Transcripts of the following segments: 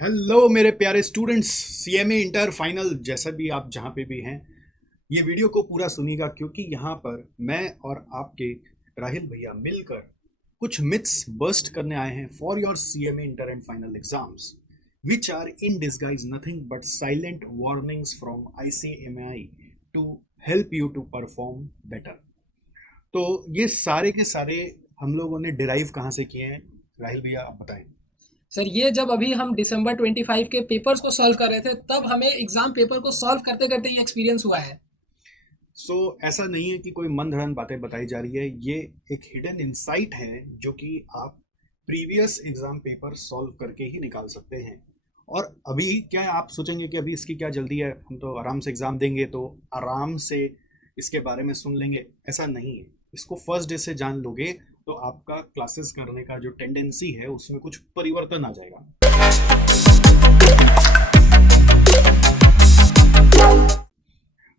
Hello मेरे प्यारे students, CMA inter final जैसा भी आप जहाँ पे भी हैं, ये वीडियो को पूरा सुनिएगा क्योंकि यहाँ पर मैं और आपके राहिल भैया मिलकर कुछ मिथ्स बस्ट करने आए हैं for your CMA inter and final exams which are in disguise nothing but silent warnings from ICMAI to help you to perform better. तो ये सारे के सारे हम लोगों ने डिराइव कहाँ से किए हैं, राहिल भैया आप बताएं। सर ये जब अभी हम दिसंबर 25 के पेपर्स को सॉल्व कर रहे थे तब हमें एग्जाम पेपर को सॉल्व करते करते ये एक्सपीरियंस हुआ है। ऐसा नहीं है कि कोई मनगढ़ंत बातें बताई जा रही है, ये एक हिडन इंसाइट है जो कि आप प्रीवियस एग्जाम पेपर सॉल्व करके ही निकाल सकते हैं। और अभी क्या आप सोचेंगे कि अभी इसकी क्या जल्दी है, हम तो आराम से एग्जाम देंगे तो आराम से इसके बारे में सुन लेंगे, ऐसा नहीं है। इसको फर्स्ट डे से जान लोगे तो आपका क्लासेस करने का जो टेंडेंसी है उसमें कुछ परिवर्तन आ जाएगा।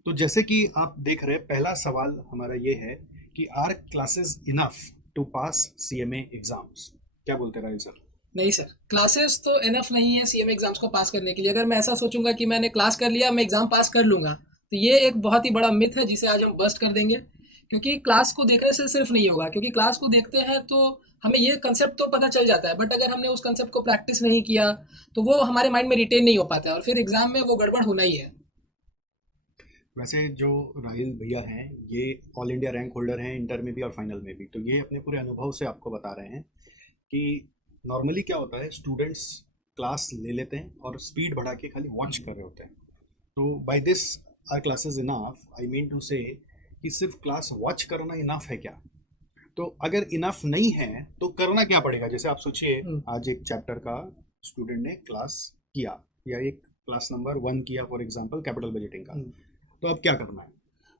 तो जैसे कि आप देख रहे हैं, पहला सवाल हमारा ये है कि are classes enough to pass CMA exams? क्या बोलते रहे सर? नहीं सर, क्लासेस तो इनफ नहीं है सीएमए एग्जाम्स को पास करने के लिए। अगर मैं ऐसा सोचूंगा कि मैंने क्लास कर लिया मैं एग्जाम पास कर लूंगा तो ये एक बहुत ही बड़ा मिथ है जिसे आज हम बस्ट कर देंगे। क्योंकि क्लास को देखने से सिर्फ नहीं होगा, क्योंकि क्लास को देखते हैं तो हमें ये कंसेप्ट तो पता चल जाता है, बट अगर हमने उस कंसेप्ट को प्रैक्टिस नहीं किया तो वो हमारे माइंड में रिटेन नहीं हो पाता है और फिर एग्जाम में वो गड़बड़ होना ही है। वैसे जो राहिल भैया हैं ये ऑल इंडिया रैंक होल्डर हैं, इंटर में भी और फाइनल में भी, तो ये अपने पूरे अनुभव से आपको बता रहे हैं कि नॉर्मली क्या होता है, स्टूडेंट्स क्लास ले लेते हैं और स्पीड बढ़ा के खाली वॉच कर रहे होते हैं। तो by this are classes enough, I mean to say कि सिर्फ क्लास वॉच करना इनफ है क्या? तो अगर इनफ नहीं है तो करना क्या पड़ेगा? जैसे आप सोचिए, आज एक चैप्टर का स्टूडेंट ने क्लास किया या एक क्लास नंबर 1 किया फॉर एग्जांपल कैपिटल बजटिंग का, तो अब क्या करना है?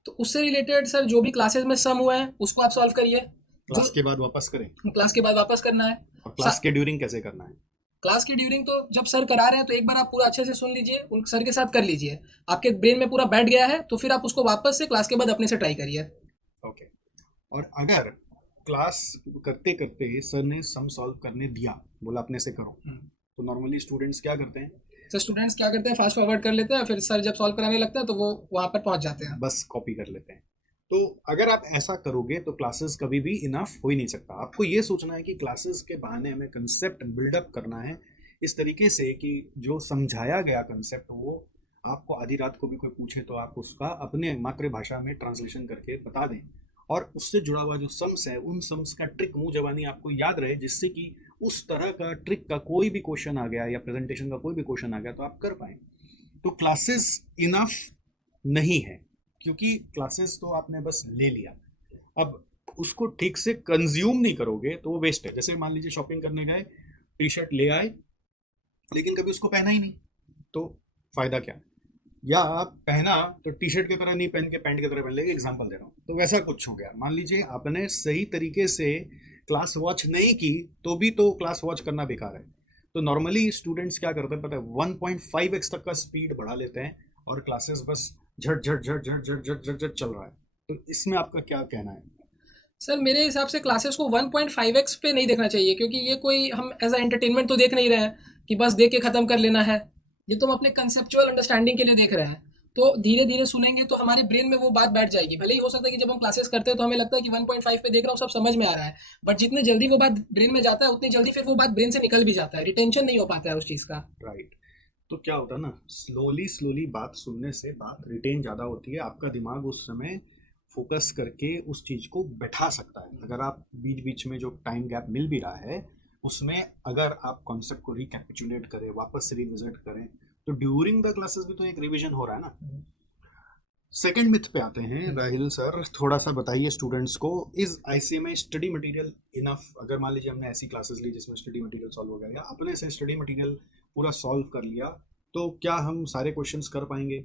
तो उससे रिलेटेड सर जो भी क्लासेस में सम हुआ है उसको आप सॉल्व करिए। जो क्लास के बाद वापस करें? क्लास के बाद वापस करना है। और क्लास के ड्यूरिंग कैसे करना है? क्लास के ड्यूरिंग तो जब सर करा रहे हैं तो एक बार आप पूरा अच्छे से सुन लीजिए, उन सर के साथ कर लीजिए। आपके ब्रेन में पूरा बैठ गया है तो फिर आप उसको वापस से क्लास के बाद अपने से ट्राई करिए। ओके। और अगर क्लास करते करते सर ने सम सॉल्व करने दिया, बोला अपने से करो, तो नॉर्मली स्टूडेंट्स क्या करते हैं? सर स्टूडेंट्स क्या करते हैं, फास्ट फॉरवर्ड कर लेते हैं, फिर सर जब सॉल्व कराने लगता है तो वो वहाँ पर पहुँच जाते हैं। बस कॉपी कर लेते हैं। तो अगर आप ऐसा करोगे तो क्लासेस कभी भी इनफ हो ही नहीं सकता। आपको ये सोचना है कि क्लासेस के बहाने हमें कंसेप्ट बिल्डअप करना है इस तरीके से कि जो समझाया गया कंसेप्ट वो आपको आधी रात को भी कोई पूछे तो आप उसका अपने मातृभाषा में ट्रांसलेशन करके बता दें, और उससे जुड़ा हुआ जो सम्स है उन सम्स का ट्रिक मुंह जबानी आपको याद रहे, जिससे कि उस तरह का ट्रिक का कोई भी क्वेश्चन आ गया या प्रेजेंटेशन का कोई भी क्वेश्चन आ गया तो आप कर पाए। तो क्लासेस इनफ नहीं है क्योंकि क्लासेस तो आपने बस ले लिया, अब उसको ठीक से कंज्यूम नहीं करोगे तो वो वेस्ट है। जैसे मान लीजिए शॉपिंग करने गए, टी शर्ट ले आए लेकिन कभी उसको पहना ही नहीं, तो फायदा क्या? या आप पहना तो टी शर्ट की तरह नहीं पहन के पैंट की तरह पहन लेंगे, एग्जाम्पल दे रहा हूँ, तो वैसा कुछ हो गया। मान लीजिए आपने सही तरीके से क्लास वॉच नहीं की तो भी तो क्लास वॉच करना बेकार है। तो नॉर्मली स्टूडेंट्स क्या करते हैं पता है, 1.5x तक का स्पीड बढ़ा लेते हैं और क्लासेस बस झट झट झट झट झट झट झट झट चल रहा है। तो इसमें आपका क्या कहना है? सर मेरे हिसाब से क्लासेस को 1.5x पे नहीं देखना चाहिए, क्योंकि ये कोई हम एज अ एंटरटेनमेंट तो देख नहीं रहे हैं कि बस देख के ख़त्म कर लेना है। ये तो हम अपने कंसेप्चुअल अंडरस्टैंडिंग के लिए देख रहे हैं। तो धीरे धीरे सुनेंगे तो हमारे ब्रेन में वो बात बैठ जाएगी। भले ही हो सकता है कि जब हम क्लासेस करते हैं तो हमें लगता है कि 1.5 पे देख रहा हूँ, सब समझ में आ रहा है, बट जितने जल्दी वो बात ब्रेन में जाता है उतनी जल्दी फिर वो बात ब्रेन से निकल भी जाता है, रिटेंशन नहीं हो पाता है उस चीज़ का। राइट। तो क्या होता है ना, स्लोली स्लोली बात सुनने से बात रिटेन ज़्यादा होती है, आपका दिमाग उस समय फोकस करके उस चीज़ को बैठा सकता है। अगर आप बीच बीच में जो टाइम गैप मिल भी रहा है उसमें अगर आप कॉन्सेप्ट को रिकैपिचुलेट करें, वापस से रिविजिट करें, तो ड्यूरिंग द क्लासेस भी तो एक रिवीजन हो रहा है ना। सेकंड मिथ पे आते हैं राहिल सर, थोड़ा सा बताइए स्टूडेंट्स को, is ICMI study material enough? अगर मान लीजिए हमने ऐसी क्लासेस ली जिसमें स्टडी मटेरियल सॉल्व हो गया या अपने से स्टडी मटेरियल पूरा सॉल्व कर लिया, तो क्या हम सारे क्वेश्चंस कर पाएंगे?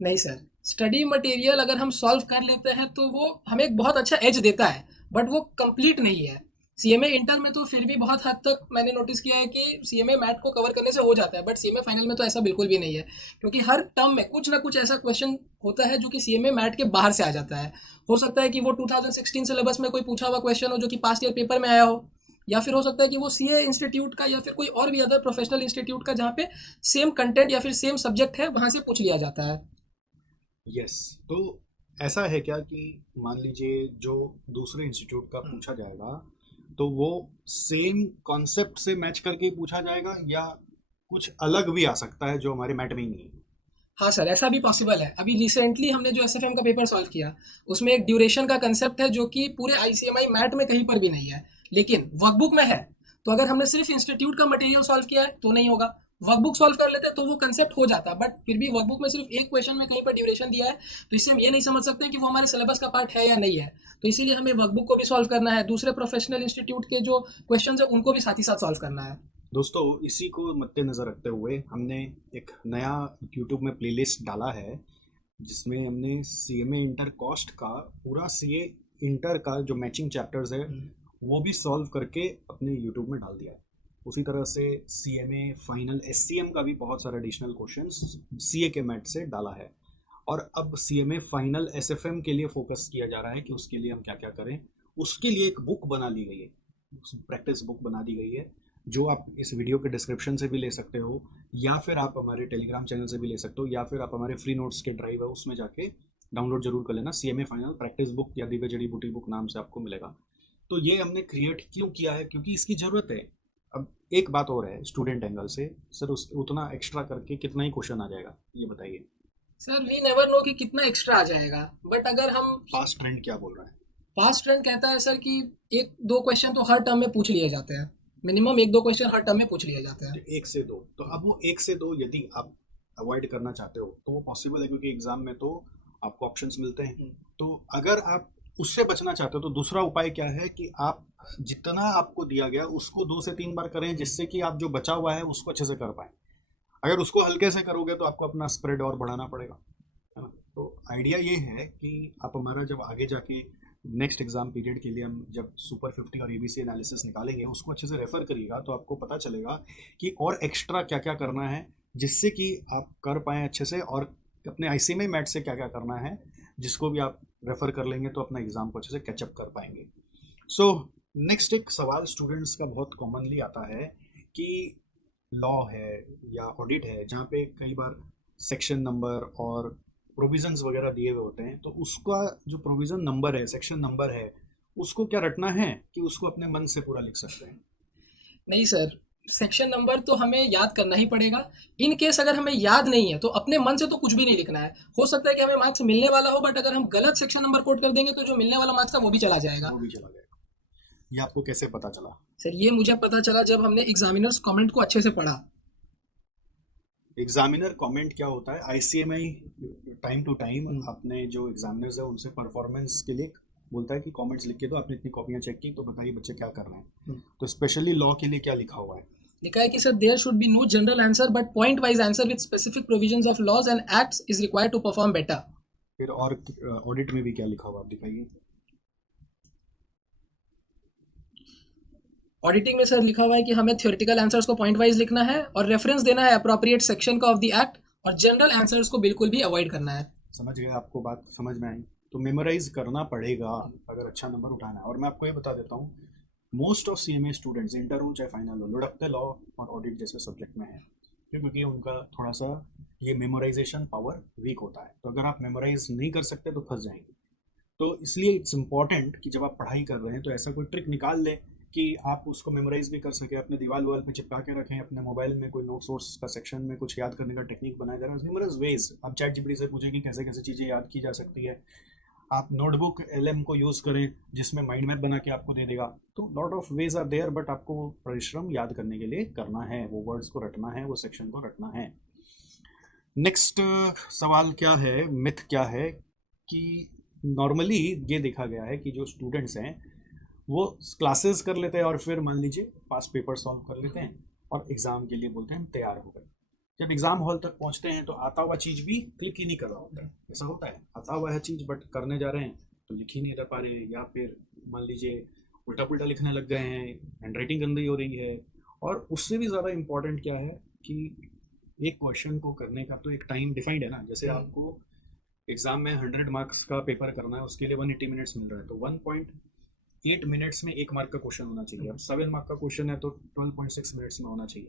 नहीं सर, स्टडी मटेरियल अगर हम सॉल्व कर लेते हैं तो वो हमें एक बहुत अच्छा एज देता है, बट वो कंप्लीट नहीं है। सीएमए इंटर में तो फिर भी बहुत हद तक मैंने नोटिस किया है कि सीएमए मैथ को कवर करने से हो जाता है, बट सीएमए फाइनल में तो ऐसा बिल्कुल भी नहीं है। क्योंकि हर टर्म में कुछ ना कुछ ऐसा क्वेश्चन होता है जो कि सीएमए मैथ के बाहर से आ जाता है। हो सकता है कि वो 2016 सिलेबस में कोई पूछा हुआ क्वेश्चन हो जो कि पास्ट ईयर पेपर में आया हो, या फिर हो सकता है कि वो सीए इंस्टीट्यूट का या फिर कोई और भी अदर प्रोफेशनल इंस्टीट्यूट का जहाँ पे सेम कंटेंट या फिर सेम सब्जेक्ट है वहाँ से पूछ लिया जाता है। यस। तो ऐसा है क्या कि मान लीजिए जो दूसरे इंस्टीट्यूट का पूछा जाएगा तो वो सेम कॉन्सेप्ट से मैच करके ही पूछा जाएगा, या कुछ अलग भी आ सकता है जो हमारे मैट में ही नहीं है? हाँ सर, ऐसा भी पॉसिबल है। अभी रिसेंटली हमने जो एसएफएम का पेपर सॉल्व किया, उसमें एक ड्यूरेशन का कंसेप्ट है जो कि पूरे आईसीएमआई मैट में कहीं पर भी नहीं है, लेकिन वर्कबुक में है। तो अगर हमने सिर्फ इंस्टीट्यूट का मटेरियल सॉल्व किया है तो नहीं होगा। वर्कबुक सॉल्व कर लेते तो वो कंसेप्ट हो जाता, बट फिर भी वर्कबुक में सिर्फ एक क्वेश्चन में कहीं पर ड्यूरेशन दिया है, तो इससे हम ये नहीं समझ सकते कि वो हमारे सिलेबस का पार्ट है या नहीं है। तो इसीलिए हमें वर्कबुक को भी सॉल्व करना है, दूसरे प्रोफेशनल इंस्टीट्यूट के जो क्वेश्चन है उनको भी साथ ही साथ सॉल्व करना है। दोस्तों, इसी को मद्देनजर रखते हुए हमने एक नया यूट्यूब में प्लेलिस्ट डाला है, जिसमें हमने सीएमए इंटर कॉस्ट का पूरा सीए इंटर का जो मैचिंग चैप्टर्स है वो भी सॉल्व करके अपने यूट्यूब में डाल दिया है। उसी तरह से सीएमए फाइनल एससीएम का भी बहुत सारा एडिशनल क्वेश्चंस सीए के मैथ से डाला है। और अब सीएमए फाइनल एसएफएम के लिए फोकस किया जा रहा है कि उसके लिए हम क्या क्या करें। उसके लिए एक बुक बना ली गई है, प्रैक्टिस बुक बना दी गई है, जो आप इस वीडियो के डिस्क्रिप्शन से भी ले सकते हो, या फिर आप हमारे टेलीग्राम चैनल से भी ले सकते हो, या फिर आप हमारे फ्री नोट्स के ड्राइव है उसमें जाके डाउनलोड जरूर कर लेना। सीएमए फाइनल प्रैक्टिस बुक या दिव्य जड़ी बूटी बुक नाम से आपको मिलेगा। तो ये हमने क्रिएट क्यों किया है? क्योंकि इसकी ज़रूरत है। अब एक बात और है स्टूडेंट एंगल से, सर उस उतना एक्स्ट्रा करके कितना ही क्वेश्चन आ जाएगा, ये बताइए। सर वी नेवर नो कि कितना एक्स्ट्रा आ जाएगा, बट अगर हम पास्ट ट्रेंड क्या बोल रहा है? पास्ट ट्रेंड कहता है सर कि एक दो क्वेश्चन तो हर टर्म में पूछ लिए जाते हैं, मिनिमम एक दो क्वेश्चन हर टर्म में पूछ लिए जाते हैं। तो एक से दो, तो अब वो एक से दो यदि आप अवॉइड करना चाहते हो तो वो पॉसिबल है, क्योंकि एग्जाम में तो आपको ऑप्शंस मिलते हैं। तो अगर आप उससे बचना चाहते हो तो दूसरा उपाय क्या है कि आप जितना आपको दिया गया उसको 2 से 3 बार करें, जिससे कि आप जो बचा हुआ है उसको अच्छे से कर पाए। अगर उसको हल्के से करोगे तो आपको अपना स्प्रेड और बढ़ाना पड़ेगा, है ना? तो आइडिया ये है कि आप हमारा जब आगे जाके नेक्स्ट एग्जाम पीरियड के लिए हम जब सुपर 50 और एबीसी एनालिसिस निकालेंगे उसको अच्छे से रेफर करिएगा, तो आपको पता चलेगा कि और एक्स्ट्रा क्या क्या करना है जिससे कि आप कर पाएँ अच्छे से, और अपने आईसीएमआई मैथ से क्या क्या करना है जिसको भी आप रेफर कर लेंगे तो अपना एग्जाम को अच्छे से कैचअप कर पाएंगे। सो नेक्स्ट एक सवाल स्टूडेंट्स का बहुत कॉमनली आता है कि लॉ है या ऑडिट है जहाँ पे कई बार सेक्शन नंबर और प्रोविजंस वगैरह दिए हुए होते हैं, तो उसका जो प्रोविजन नंबर है, सेक्शन नंबर है, उसको क्या रटना है कि उसको अपने मन से पूरा लिख सकते हैं? नहीं सर, सेक्शन नंबर तो हमें याद करना ही पड़ेगा। इन केस अगर हमें याद नहीं है तो अपने मन से तो कुछ भी नहीं लिखना है। हो सकता है कि हमें मार्क्स मिलने वाला हो, बट अगर हम गलत सेक्शन नंबर कोड कर देंगे तो जो मिलने वाला मार्क्स था वो भी चला जाएगा। वो भी चला जाएगा। ये आपको कैसे पता चला? सर ये मुझे पता चला जब हमने एग्जामिनर्स कमेंट को अच्छे से पढ़ा। एग्जामिनर कमेंट क्या होता है? आईसीएमआई टाइम टू टाइम अपने जो एग्जामिनर्स है उनसे परफॉर्मेंस के लिए बोलता है कि कमेंट्स लिख के दो, आपने इतनी कॉपियां चेक की तो बताइए बच्चे क्या कर रहे हैं। तो स्पेशली लॉ के लिए क्या लिखा हुआ है? लिखा है कि sir there should be no general answer but point wise answer with specific provisions of laws and acts is required to perform better. फिर और ऑडिट में भी क्या लिखा हुआ आप दिखाइए। ऑडिटिंग में सर लिखा हुआ है कि हमें थ्योरेटिकल आंसर्स को पॉइंट वाइज लिखना है और रेफरेंस देना है अप्रोप्रिएट सेक्शन का ऑफ द एक्ट, और जनरल आंसर्स को बिल्कुल भी अवॉइड करना है। समझ गए? आपको बात समझ में आई? तो मेमोराइज करना पड़ेगा अगर अच्छा नंबर उठाना है। और मैं आपको ये बता देता हूँ, most of CMA students inter हो चाहे फाइनल हो लुढ़कते लॉ और ऑडिट जैसे सब्जेक्ट में है, क्योंकि उनका थोड़ा सा ये मेमोराइजेशन पावर वीक होता है। तो अगर आप मेमोराइज नहीं कर सकते तो फंस जाएंगे। तो इसलिए इट्स इम्पॉर्टेंट कि जब आप पढ़ाई कर रहे हैं तो ऐसा कोई ट्रिक निकाल लें कि आप उसको मेमोराइज भी कर सकें, अपने दीवार वाल पे चिपका के रखें, अपने मोबाइल में कोई नोट सोर्स का सेक्शन में कुछ याद करने का टेक्निक बनाया जा रहा है। न्यूमरस वेज आप चैट जीपीटी से पूछें कि कैसे कैसे चीज़ें याद की जा सकती है। आप नोटबुक एलएम को यूज़ करें जिसमें माइंड मैप बना के आपको दे देगा। तो lot of ways are there, but आपको वो परिश्रम याद करने के लिए करना है, वो वर्ड्स को रटना है, वो सेक्शन को रटना है। नेक्स्ट सवाल क्या है, मिथ क्या है कि नॉर्मली ये देखा गया है कि जो स्टूडेंट्स हैं वो क्लासेस कर लेते हैं और फिर मान लीजिए पास पेपर सॉल्व कर लेते हैं और एग्ज़ाम के लिए बोलते हैं हम तैयार हो गए। जब एग्ज़ाम हॉल तक पहुंचते हैं तो आता हुआ चीज़ भी क्लिक ही नहीं कर रहा होता है। ऐसा होता है, आता हुआ है चीज़ बट करने जा रहे हैं तो लिख ही नहीं रह पा रहे हैं, या फिर मान लीजिए उल्टा पुल्टा लिखने लग गए हैं, हैंड राइटिंग गंदी हो रही है। और उससे भी ज़्यादा इम्पोर्टेंट क्या है कि एक क्वेश्चन को करने का तो एक टाइम डिफाइंड है ना। जैसे आपको एग्ज़ाम में 100 मार्क्स का पेपर करना है, उसके लिए 180 मिनट्स मिल रहा है, तो 1 8 मिनट्स में 1 मार्क का क्वेश्चन होना चाहिए। अब 7 मार्क का क्वेश्चन है तो 12.6 मिनट्स में होना चाहिए।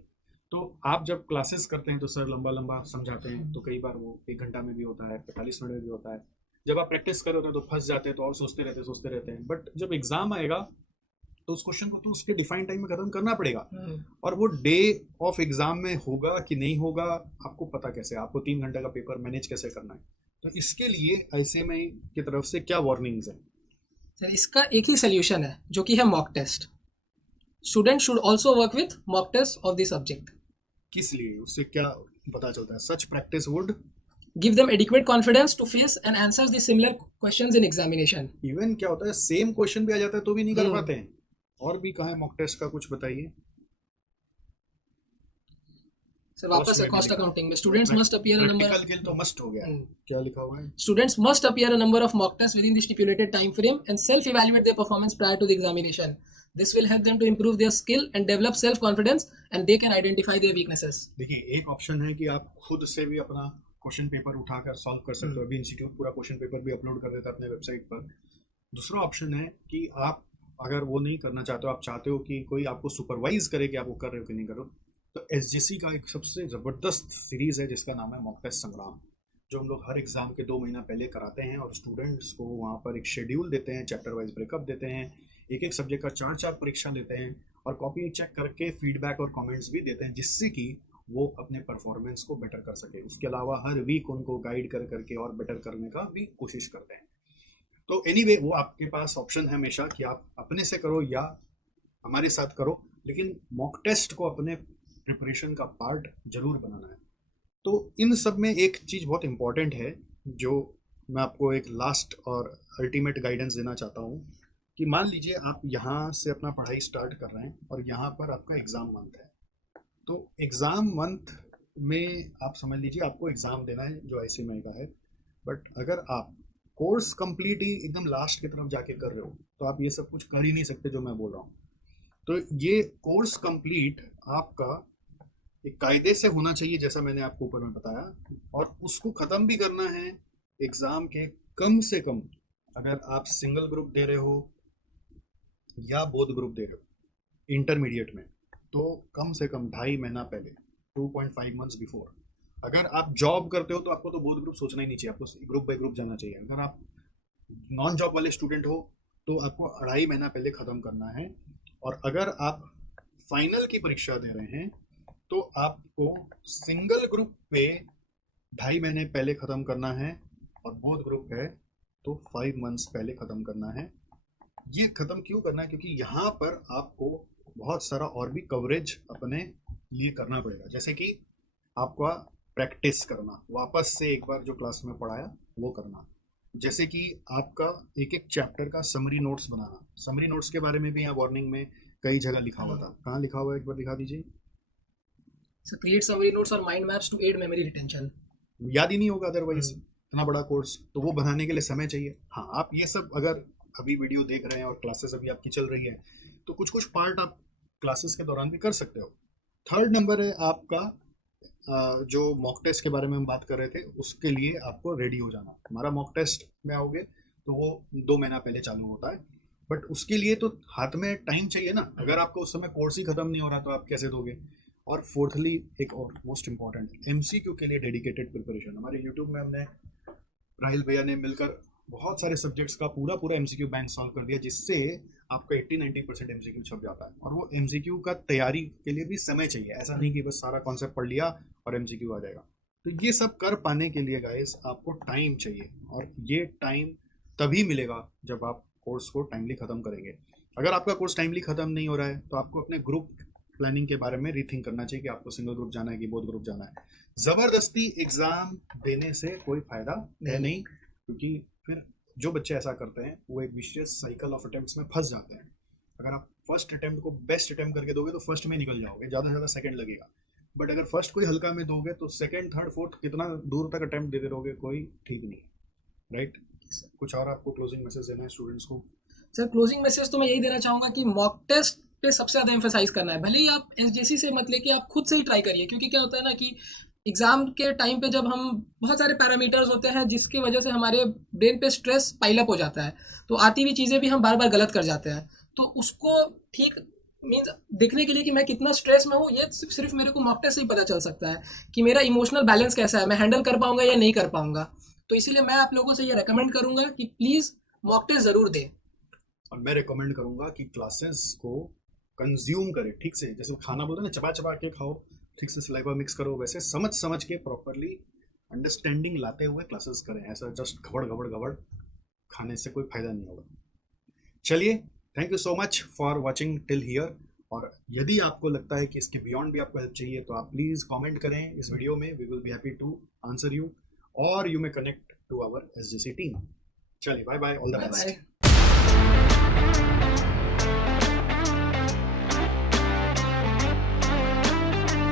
तो आप जब क्लासेस करते हैं तो सर लंबा लंबा समझाते हैं, तो कई बार वो 1 घंटा में भी होता है, 45 मिनट में भी होता है। जब आप प्रैक्टिस कर रहे होते हैं तो फंस जाते हैं, तो और सोचते रहते हैं। बट जब एग्जाम आएगा तो उस क्वेश्चन को तो उसके डिफाइंड टाइम में खत्म करना पड़ेगा। और वो डे ऑफ एग्जाम में होगा कि नहीं होगा आपको पता कैसे, आपको 3 घंटे का पेपर मैनेज कैसे करना है। तो इसके लिए ICMI की तरफ से क्या वार्निंग्स है? सर इसका एक ही सोल्यूशन है जो कि है mock test. Student should also work with mock test of the subject. किस लिए, उससे क्या पता चलता है? Such practice would give them adequate confidence to face and answer the similar questions in examination. Even क्या होता है, सेम क्वेश्चन भी आ जाता है तो भी नहीं कर पाते हैं। और भी कहाँ है मॉक टेस्ट का, कुछ बताइए सर वापस कॉस्ट अकाउंटिंग में students must appear a number, practical के लिए तो मस्ट हो गया। क्या लिखा हुआ है? Students must appear a number of mock test within the stipulated time frame and self evaluate their performance prior to the examination. This will help them to improve their skill and develop self confidence and they can identify their weaknesses. देखिए, एक option है कि आप खुद से भी अपना question paper उठाकर सॉल्व कर सकते हो। अभी इंस्टीट्यूट पूरा क्वेश्चन पेपर भी अपलोड कर देता है अपने वेबसाइट पर। दूसरा ऑप्शन है कि आप अगर वो नहीं करना चाहते हो, आप चाहते हो कि कोई आपको सुपरवाइज करे कि आप वो कर रहे हो कि नहीं कर रहे हो, तो SGC का एक सबसे ज़बरदस्त सीरीज़ है जिसका नाम है मॉक टेस्ट संग्राम, जो हम लोग हर एग्ज़ाम के 2 महीना पहले कराते हैं। और स्टूडेंट्स को वहाँ पर एक शेड्यूल देते हैं, चैप्टर वाइज ब्रेकअप देते हैं, एक एक सब्जेक्ट का 4-4 परीक्षा लेते हैं और कॉपी चेक करके फीडबैक और कमेंट्स भी देते हैं, जिससे कि वो अपने परफॉर्मेंस को बेटर कर सके। उसके अलावा हर वीक उनको गाइड कर करके और बेटर करने का भी कोशिश करते हैं। तो एनीवे वो आपके पास ऑप्शन है हमेशा कि आप अपने से करो या हमारे साथ करो, लेकिन मॉक टेस्ट को अपने प्रिपरेशन का पार्ट जरूर बनाना है। तो इन सब में एक चीज़ बहुत इंपॉर्टेंट है जो मैं आपको एक लास्ट और अल्टीमेट गाइडेंस देना चाहता हूँ कि मान लीजिए आप यहाँ से अपना पढ़ाई स्टार्ट कर रहे हैं और यहाँ पर आपका एग्ज़ाम मंथ है। तो एग्ज़ाम मंथ में आप समझ लीजिए आपको एग्ज़ाम देना है जो ICMI का है। बट अगर आप कोर्स कंप्लीट ही एकदम लास्ट की तरफ जाके कर रहे हो तो आप ये सब कुछ कर ही नहीं सकते जो मैं बोल रहा हूँ। तो ये कोर्स कंप्लीट आपका एक कायदे से होना चाहिए, जैसा मैंने आपको ऊपर में बताया, और उसको ख़त्म भी करना है एग्ज़ाम के कम से कम, अगर आप सिंगल ग्रुप दे रहे हो या बोथ ग्रुप दे रहे हो इंटरमीडिएट में, तो कम से कम 2.5 महीना पहले, 2.5 मंथ्स बिफोर। अगर आप जॉब करते हो तो आपको तो बोथ ग्रुप सोचना ही नहीं चाहिए, आपको ग्रुप बाय ग्रुप जाना चाहिए। अगर आप नॉन जॉब वाले स्टूडेंट हो तो आपको 2.5 महीना पहले ख़त्म करना है। और अगर आप फाइनल की परीक्षा दे रहे हैं तो आपको सिंगल ग्रुप पे 2.5 महीने पहले ख़त्म करना है और बोथ ग्रुप है तो 5 मंथ्स पहले ख़त्म करना है। ये ख़त्म क्यों करना है? क्योंकि यहाँ पर आपको बहुत सारा और भी कवरेज अपने लिए करना पड़ेगा, जैसे कि आपका प्रैक्टिस करना, वापस से एक बार जो क्लास में पढ़ाया वो करना, जैसे कि आपका एक एक चैप्टर का समरी नोट्स बनाना। समरी नोट्स के बारे में भी यहाँ वार्निंग में कई जगह लिखा हुआ था। कहाँ लिखा हुआ है, एक बार दिखा दीजिए। So create summary notes or mind maps to aid memory retention. याद ही नहीं होगा अदरवाइज इतना बड़ा कोर्स, तो वो बनाने के लिए समय चाहिए। हाँ, आप ये सब अगर अभी वीडियो देख रहे हैं और क्लासेस अभी आपकी चल रही है तो कुछ कुछ पार्ट आप क्लासेस के दौरान भी कर सकते हो। थर्ड नंबर है आपका जो मॉक टेस्ट के बारे में हम बात कर रहे थे, उसके लिए आपको रेडी हो जाना। हमारा मॉक टेस्ट में आओगे तो वो 2 महीना पहले चालू होता है, बट उसके लिए तो हाथ में टाइम चाहिए ना। अगर आपको उस समय कोर्स ही खत्म नहीं हो रहा तो आप कैसे दोगे? और फोर्थली, एक और मोस्ट इम्पॉर्टेंट, MCQ के लिए डेडिकेटेड प्रिपरेशन। हमारे यूट्यूब में हमने राहिल भैया ने मिलकर बहुत सारे सब्जेक्ट्स का पूरा MCQ बैंक सॉल्व कर दिया, जिससे आपका 80-90% MCQ छप जाता है। और वो MCQ का तैयारी के लिए भी समय चाहिए, ऐसा नहीं कि बस सारा कॉन्सेप्ट पढ़ लिया और MCQ आ जाएगा। तो ये सब कर पाने के लिए गाइस आपको टाइम चाहिए, और ये टाइम तभी मिलेगा जब आप कोर्स को टाइमली ख़त्म करेंगे। अगर आपका कोर्स टाइमली ख़त्म नहीं हो रहा है तो आपको अपने ग्रुप प्लानिंग के बारे में रीथिंक करना चाहिए कि आपको सिंगल ग्रुप जाना है कि बोथ ग्रुप जाना है। ज़बरदस्ती एग्ज़ाम देने से कोई फ़ायदा है नहीं, क्योंकि फिर जो बच्चे ऐसा करते हैं वो एक विशियस साइकिल ऑफ अटेम्प्ट्स में फंस जाते हैं। अगर आप फर्स्ट अटेम्प्ट को बेस्ट अटेम्प्ट करके दोगे तो फर्स्ट में निकल जाओगे, ज़्यादा से ज़्यादा सेकंड लगेगा। बट अगर फर्स्ट कोई हल्का में दोगे तो सेकंड, थर्ड, फोर्थ कितना दूर तक अटेम्प्ट देते रहोगे, कोई ठीक नहीं है। राइट? कुछ और आपको क्लोजिंग मैसेज देना है स्टूडेंट्स को? सर क्लोजिंग मैसेज तो मैं यही देना चाहूँगा कि मॉक टेस्ट पे सबसे ज़्यादा एम्फेसाइज करना है। भले ही आप SJC से मत लेके आप खुद से ही ट्राई करिए, क्योंकि क्या होता है ना कि एग्जाम के टाइम पे जब हम बहुत सारे पैरामीटर्स होते हैं जिसकी वजह से हमारे ब्रेन पे स्ट्रेस पाइलअप हो जाता है, तो आती हुई चीज़ें भी हम बार बार गलत कर जाते हैं। तो उसको ठीक मीन्स देखने के लिए कि मैं कितना स्ट्रेस में हूँ, ये सिर्फ मेरे को मॉक टेस्ट से ही पता चल सकता है कि मेरा इमोशनल बैलेंस कैसा है, मैं हैंडल कर पाऊंगा या नहीं कर पाऊंगा। तो इसीलिए मैं आप लोगों से ये रेकमेंड करूंगा कि प्लीज़ मॉक टेस्ट ज़रूर दें। और मैं रिकमेंड करूंगा कि क्लासेस को कंज्यूम करें ठीक से, जैसे खाना बोलते हैं ना, चबा चबा के खाओ, ठीक से सलाइवा मिक्स करो, वैसे समझ समझ के प्रॉपरली अंडरस्टैंडिंग लाते हुए क्लासेस करें। ऐसा जस्ट घबड़ घबड़ घबड़ खाने से कोई फायदा नहीं होगा। चलिए, thank you so much for watching till here. और यदि आपको लगता है कि इसके बियॉन्ड भी आपको हेल्प चाहिए तो आप प्लीज़ कमेंट करें इस वीडियो में, we will be happy to answer you, और you may connect to our SGC team. चलिए, bye bye, all the bye best. Bye.